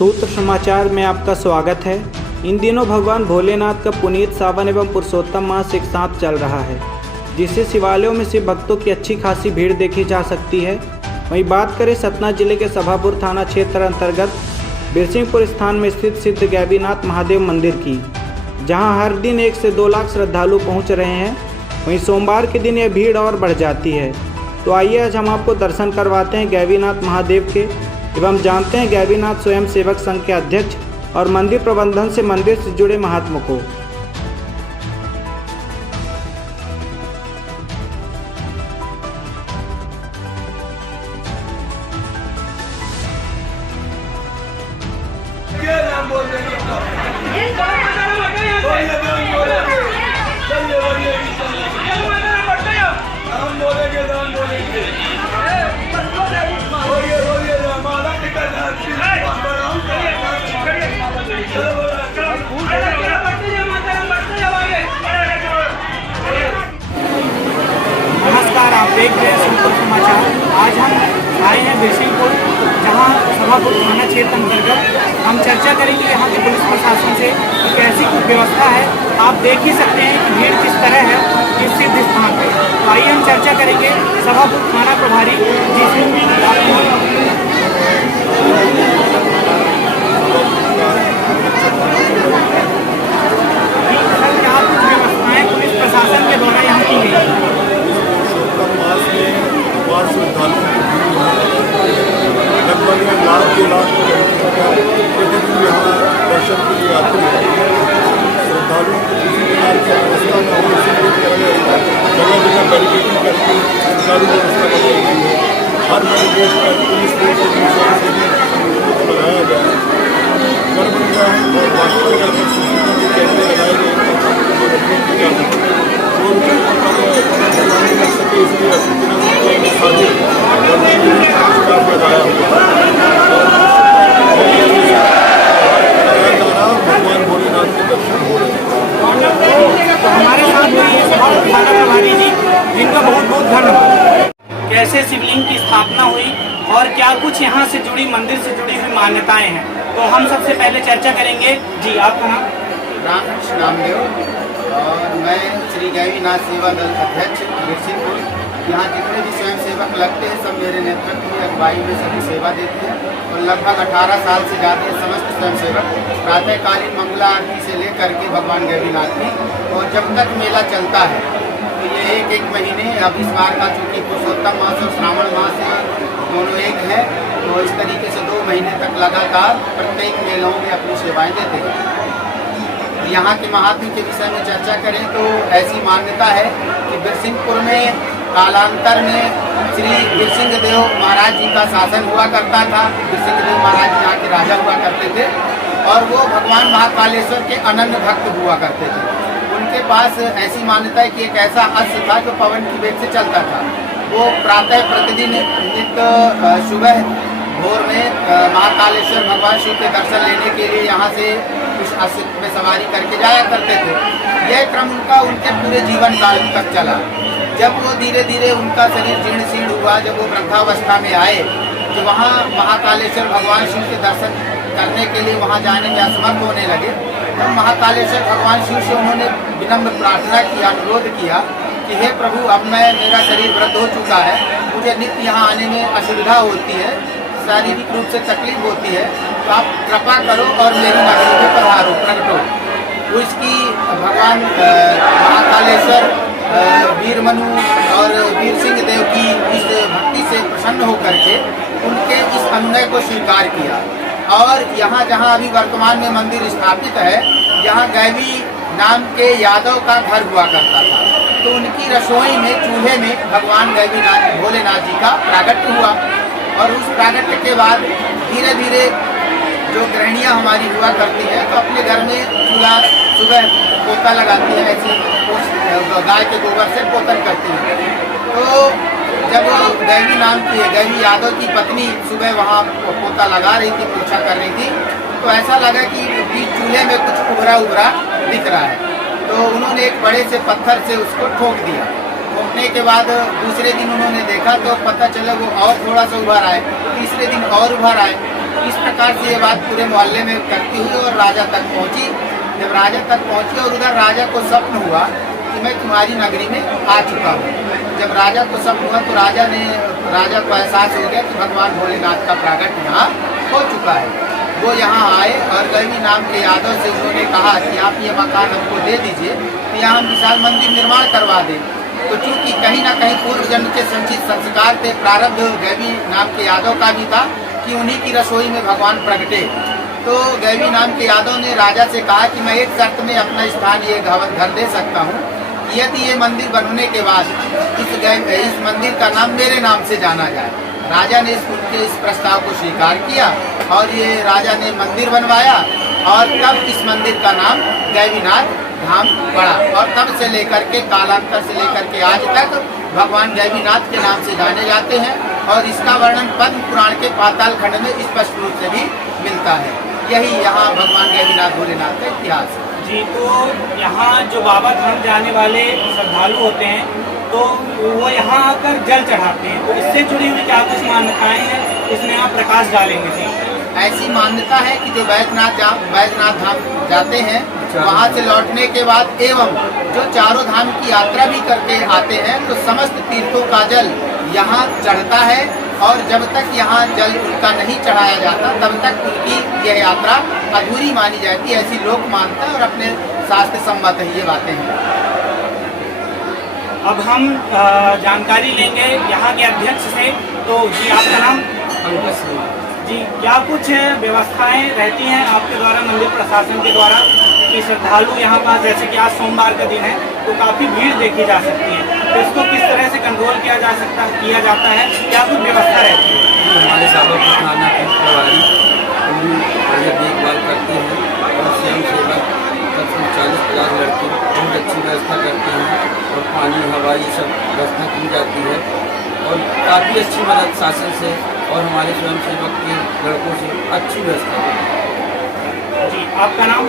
सूत्र समाचार में आपका स्वागत है। इन दिनों भगवान भोलेनाथ का पुनीत सावन एवं पुरुषोत्तम मास एक साथ चल रहा है, जिससे शिवालयों में शिव भक्तों की अच्छी खासी भीड़ देखी जा सकती है। वहीं बात करें सतना जिले के सभापुर थाना क्षेत्र अंतर्गत बिरसिंहपुर स्थान में स्थित सिद्ध गैवीनाथ महादेव मंदिर की, जहां हर दिन 1 से 2 लाख श्रद्धालु पहुंच रहे हैं। वहीं सोमवार के दिन यह भीड़ और बढ़ जाती है। तो आइए आज हम आपको दर्शन करवाते हैं गैवीनाथ महादेव के एवं जानते हैं गैवीनाथ स्वयं सेवक संघ के अध्यक्ष और मंदिर प्रबंधन से मंदिर से जुड़े महात्मा को। नमस्कार, आप देख रहे हैं सूत्र समाचार। आज हम आए हैं बिरसिंहपुर, जहां सभापुर थाना क्षेत्र अंतर्गत हम चर्चा करेंगे यहाँ के पुलिस प्रशासन से कि कैसी कुछ व्यवस्था है। आप देख ही सकते हैं कि भीड़ किस तरह है इस सिद्ध स्थान पर। तो आइए हम चर्चा करेंगे सभापुर थाना प्रभारी जी से। क्या कुछ व्यवस्थाएं पुलिस प्रशासन के द्वारा यहाँ की गई है? लगभग 1 लाख 2 लाख प्रतिदिन यहाँ दर्शन के लिए आते हैं। श्रद्धालुओं को किसी प्रकार की व्यवस्था न हो, इसलिए जगह जगह बैरिकेडिंग करके सरकारी व्यवस्था बनाई गई है। हर बैरिकेड पर पुलिस फोर्स को लगाया गया है, कर बन गया है और वास्तव में अगर CCTV कैमरे लगाए गए लग सके, इसलिए सूचना के साथ भगवान भोलेनाथ के दर्शन हो रहे हैं। तो हमारे साथ थाना प्रभारी जी, जिनका बहुत बहुत धन्यवाद। कैसे शिवलिंग की स्थापना हुई और क्या कुछ यहाँ से जुड़ी मंदिर से जुड़ी हुई मान्यताएं हैं, तो हम सबसे पहले चर्चा करेंगे। जी, आपका नाम? रामकृष्ण नामदेव और मैं श्री गैवीनाथ सेवा दल अध्यक्ष बिरसिंहपुर। यहाँ जितने भी स्वयं सेवक लगते हैं सब मेरे नेतृत्व में अगुवाई में सभी सेवा देते हैं और लगभग 18 साल से ज़्यादा समस्त स्वयं सेवक प्रातःकालीन मंगला आरती से लेकर के भगवान गैवीनाथ की, और जब तक मेला चलता है तो ये एक महीने, अब इस बार का चूँकि पुरुषोत्तम मास और श्रावण मास दोनों एक है, तो इस तरीके से 2 महीने तक लगातार प्रत्येक मेलों में अपनी सेवाएँ देते हैं। यहाँ के महात्मा के विषय में चर्चा करें तो ऐसी मान्यता है कि बिरसिंहपुर में कालांतर में श्री बिरसिंहदेव महाराज जी का शासन हुआ करता था। बिरसिंहदेव महाराज यहाँ के राजा हुआ करते थे और वो भगवान महाकालेश्वर के अनन्य भक्त हुआ करते थे। उनके पास ऐसी मान्यता है कि एक ऐसा अश्व था जो पवन की वेग से चलता था। वो प्रातः प्रतिदिन नित्य सुबह भोर में महाकालेश्वर भगवान शिव के दर्शन लेने के लिए यहाँ से उस अश्व में सवारी करके जाया करते थे। यह क्रम उनके पूरे जीवन काल तक चला। जब वो धीरे धीरे उनका शरीर जीर्ण शीर्ण हुआ, जब वो वृद्धावस्था में आए तो वहाँ महाकालेश्वर भगवान शिव के दर्शन करने के लिए वहाँ जाने में असमर्थ होने लगे। तब महाकालेश्वर भगवान शिव से उन्होंने विनम्र प्रार्थना की, अनुरोध किया कि हे प्रभु, अब मेरा शरीर वृद्ध हो चुका है, मुझे नित्य यहाँ आने में असुविधा होती है, शारीरिक रूप से तकलीफ होती है, तो आप कृपा करो और मेरी नगरी में पधारो, प्रकट हो। तो इसकी भगवान महाकालेश्वर वीरमनु और वीर सिंह देव की इस भक्ति से प्रसन्न होकर के उनके इस अनुनय को स्वीकार किया और यहाँ जहाँ अभी वर्तमान में मंदिर स्थापित है, यहाँ गैवी नाम के यादव का घर हुआ करता था। तो उनकी रसोई में चूल्हे में भगवान गैवीनाथ भोलेनाथ जी का प्रागट्य हुआ और उस प्रागट्य के बाद धीरे धीरे जो गृहिणियाँ हमारी हुआ करती हैं तो अपने घर में चूल्हा सुबह पोता लगाती है, ऐसी गाय के गोबर से पोतन करती है। तो जब गैवी नाम की गैवी यादव की पत्नी सुबह वहाँ पोता लगा रही थी, पोछा कर रही थी, तो ऐसा लगा कि बीच चूल्हे में कुछ उभरा उभरा दिख रहा है। तो उन्होंने एक बड़े से पत्थर से उसको ठोक दिया। ठोकने के बाद दूसरे दिन उन्होंने देखा तो पता चला वो और थोड़ा सा उभर आए, तीसरे दिन और उभर आए, इस प्रकार से ये बात पूरे मोहल्ले में करती हुई और राजा तक पहुंची। जब राजा तक पहुंची और उधर राजा को स्वप्न हुआ कि मैं तुम्हारी नगरी में आ चुका हूँ। जब राजा को स्वप्न हुआ तो राजा को एहसास हो गया कि भगवान भोलेनाथ का प्राकट यहाँ हो चुका है। वो यहाँ आए और गैवी नाम के यादव से उन्होंने कहा कि आप ये मकान हमको दे दीजिए तो यहाँ हम विशाल मंदिर निर्माण करवा दें। तो चूँकि कहीं ना कहीं पूर्व जन्म के संचित संस्कार थे, प्रारब्ध गैवी नाम के यादव का भी था कि उन्हीं की रसोई में भगवान प्रगटे। तो गैवी नाम के यादव ने राजा से कहा कि मैं एक शर्त में अपना स्थान ये घर दे सकता हूँ, यदि ये मंदिर बनने के बाद इस मंदिर का नाम मेरे नाम से जाना जाए। राजा ने इस प्रस्ताव को स्वीकार किया और ये राजा ने मंदिर बनवाया और तब इस मंदिर का नाम गैवीनाथ धाम पड़ा और तब से लेकर के कालांतर से लेकर के आज तक भगवान गैवीनाथ के नाम से जाने जाते हैं। और इसका वर्णन पद्म पुराण के पाताल खंड में स्पष्ट रूप से भी मिलता है। यही यहाँ भगवान गैवीनाथ भोलेनाथ का इतिहास है। जी, तो यहाँ जो बाबा धाम जाने वाले श्रद्धालु होते हैं तो वो यहाँ आकर जल चढ़ाते हैं, तो इससे जुड़ी हुई क्या कुछ मान्यताएं हैं, इसमें आप प्रकाश डालेंगे? जी, ऐसी मान्यता है कि जो बैजनाथ धाम जाते हैं वहाँ से लौटने के बाद एवं जो चारों धाम की यात्रा भी करके आते हैं तो समस्त तीर्थों का जल यहाँ चढ़ता है और जब तक यहाँ जल उनका नहीं चढ़ाया जाता तब तक उनकी यह यात्रा अधूरी मानी जाती है। ऐसी लोग मानते हैं और अपने शास्त्र सम्मत है ये बातें हैं। अब हम जानकारी लेंगे यहाँ के अध्यक्ष से। तो जी, आपका नाम? पंकज सिंह। जी, क्या कुछ व्यवस्थाएं रहती हैं आपके द्वारा, मंदिर प्रशासन के द्वारा, कि श्रद्धालु यहाँ पास, जैसे कि आज सोमवार का दिन है तो काफ़ी भीड़ देखी जा सकती है, तो इसको किस तरह से कंट्रोल किया जाता है, क्या कुछ व्यवस्था रहती है? हमारे सालोपुर थाना के प्रभारी बढ़िया देखभाल करते हैं और स्वयं सेवक तकरीबन 40-50 लड़के बहुत अच्छी व्यवस्था करते हैं और पानी हवा ये सब व्यवस्था की जाती है और काफ़ी अच्छी मदद शासन से और हमारे स्वयं सेवक के लड़कों से अच्छी व्यवस्था। जी, आपका नाम?